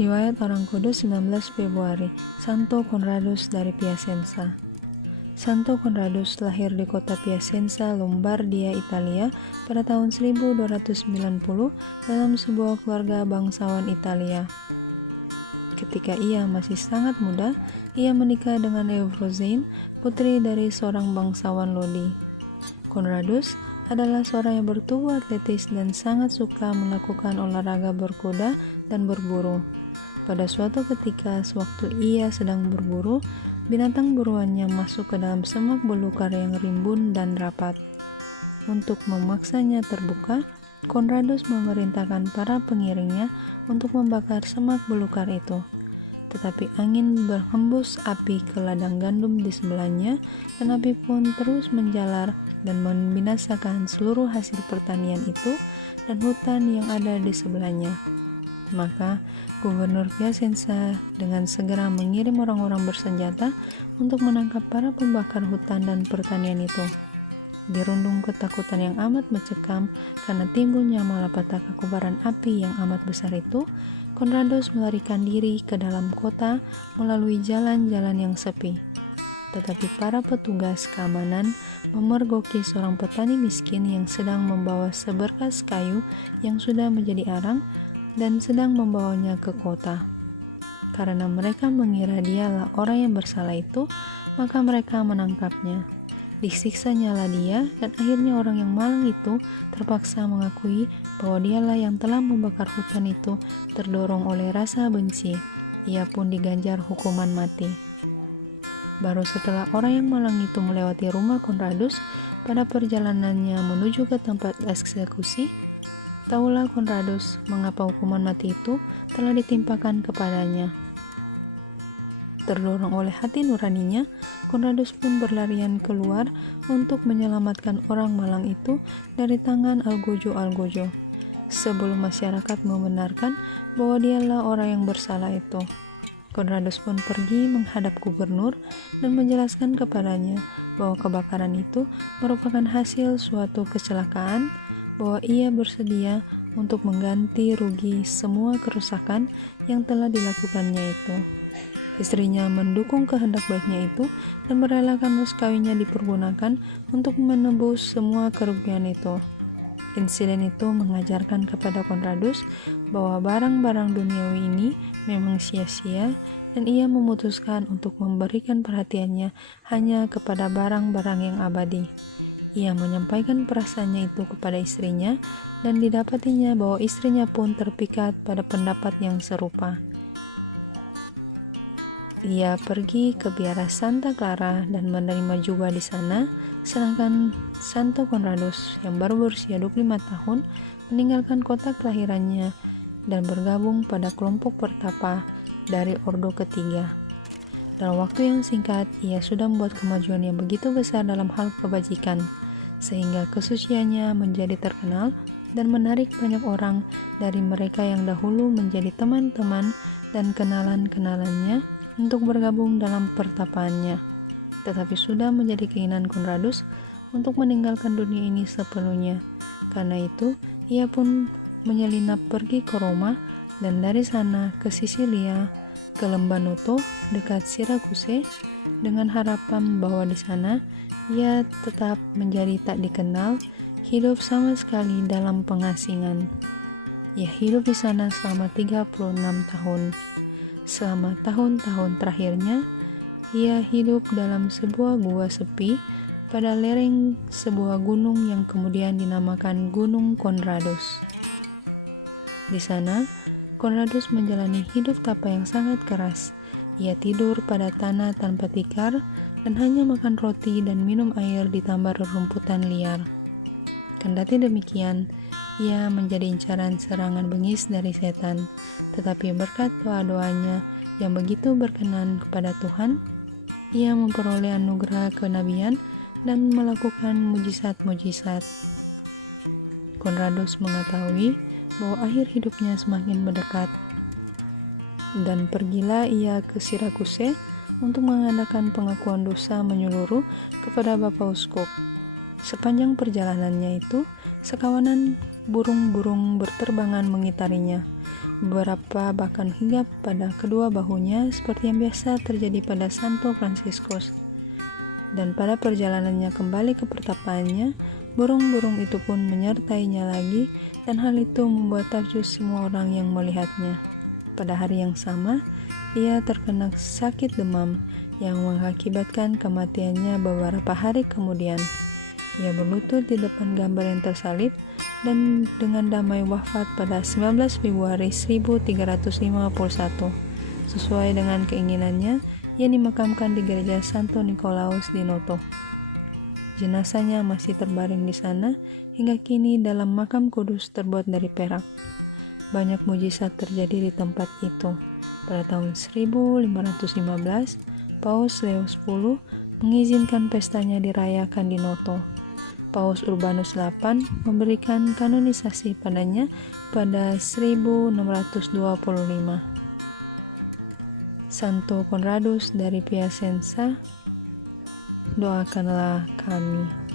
Riwayat Orang Kudus 19 Februari, Santo Conradus dari Piacenza. Santo Conradus lahir di kota Piacenza, Lombardia, Italia pada tahun 1290 dalam sebuah keluarga bangsawan Italia. Ketika ia masih sangat muda, ia menikah dengan Euphrosyne, putri dari seorang bangsawan Lodi. Conradus adalah seorang yang bertubuh atletis dan sangat suka melakukan olahraga berkuda dan berburu. Pada suatu ketika, sewaktu ia sedang berburu, binatang buruannya masuk ke dalam semak belukar yang rimbun dan rapat. Untuk memaksanya terbuka, Conradus memerintahkan para pengiringnya untuk membakar semak belukar itu. Tetapi angin berhembus api ke ladang gandum di sebelahnya, dan api pun terus menjalar dan membinasakan seluruh hasil pertanian itu dan hutan yang ada di sebelahnya. Maka Gubernur Piacenza dengan segera mengirim orang-orang bersenjata untuk menangkap para pembakar hutan dan pertanian itu. Dirundung ketakutan yang amat mencekam karena timbulnya malapetaka kobaran api yang amat besar itu, Conradus melarikan diri ke dalam kota melalui jalan-jalan yang sepi. Tetapi para petugas keamanan memergoki seorang petani miskin yang sedang membawa seberkas kayu yang sudah menjadi arang dan sedang membawanya ke kota. Karena mereka mengira dialah orang yang bersalah itu, maka mereka menangkapnya. Disiksanyalah dia, dan akhirnya orang yang malang itu terpaksa mengakui bahwa dialah yang telah membakar hutan itu terdorong oleh rasa benci. Ia pun diganjar hukuman mati. Baru setelah orang yang malang itu melewati rumah Conradus pada perjalanannya menuju ke tempat eksekusi, tahulah Conradus mengapa hukuman mati itu telah ditimpakan kepadanya. Terdorong oleh hati nuraninya, Conradus pun berlarian keluar untuk menyelamatkan orang malang itu dari tangan algojo-algojo, sebelum masyarakat membenarkan bahwa dialah orang yang bersalah itu. Conradus pun pergi menghadap gubernur dan menjelaskan kepadanya bahwa kebakaran itu merupakan hasil suatu kecelakaan, bahwa ia bersedia untuk mengganti rugi semua kerusakan yang telah dilakukannya itu. Istrinya mendukung kehendak baiknya itu dan merelakan mas kawinnya dipergunakan untuk menebus semua kerugian itu. Insiden itu mengajarkan kepada Conradus bahwa barang-barang duniawi ini memang sia-sia, dan ia memutuskan untuk memberikan perhatiannya hanya kepada barang-barang yang abadi. Ia menyampaikan perasaannya itu kepada istrinya, dan didapatinya bahwa istrinya pun terpikat pada pendapat yang serupa. Ia pergi ke biara Santa Clara dan menerima juga di sana, sedangkan Santo Conradus yang baru berusia 25 tahun meninggalkan kota kelahirannya dan bergabung pada kelompok pertapa dari Ordo ketiga. Dalam waktu yang singkat, ia sudah membuat kemajuan yang begitu besar dalam hal kebajikan, sehingga kesuciannya menjadi terkenal dan menarik banyak orang dari mereka yang dahulu menjadi teman-teman dan kenalan-kenalannya untuk bergabung dalam pertapaannya. Tetapi sudah menjadi keinginan Conradus untuk meninggalkan dunia ini sepenuhnya. Karena itu, ia pun menyelinap pergi ke Roma dan dari sana ke Sisilia, ke lembah Noto dekat Sirakusa, dengan harapan bahwa di sana ia tetap menjadi tak dikenal, hidup sama sekali dalam pengasingan. Ia hidup di sana selama 36 tahun. Selama tahun-tahun terakhirnya, ia hidup dalam sebuah gua sepi pada lereng sebuah gunung yang kemudian dinamakan Gunung Conradus. Di sana, Conradus menjalani hidup tapa yang sangat keras. Ia tidur pada tanah tanpa tikar dan hanya makan roti dan minum air ditambah rerumputan liar. Kendati demikian, ia menjadi incaran serangan bengis dari setan, tetapi berkat doa-doanya yang begitu berkenan kepada Tuhan, ia memperoleh anugerah kenabian dan melakukan mujizat-mujizat. Conradus mengetahui bahwa akhir hidupnya semakin mendekat, dan pergilah ia ke Sirakusa untuk mengadakan pengakuan dosa menyeluruh kepada Bapak Uskup. Sepanjang perjalanannya itu, sekawanan burung-burung berterbangan mengitarinya. Beberapa bahkan hingga pada kedua bahunya seperti yang biasa terjadi pada Santo Fransiskus. Dan pada perjalanannya kembali ke pertapaannya, burung-burung itu pun menyertainya lagi, dan hal itu membuat takjub semua orang yang melihatnya. Pada hari yang sama, ia terkena sakit demam yang mengakibatkan kematiannya beberapa hari kemudian. Ia berlutut di depan gambar yang tersalib dan dengan damai wafat pada 19 Februari 1351. Sesuai dengan keinginannya, ia dimakamkan di gereja Santo Nikolaus di Noto. Jenazahnya masih terbaring di sana hingga kini dalam makam kudus terbuat dari perak. Banyak mujizat terjadi di tempat itu. Pada tahun 1515, Paus Leo X mengizinkan pestanya dirayakan di Noto. Paus Urbanus VIII memberikan kanonisasi padanya pada 1625. Santo Conradus dari Piacenza, doakanlah kami.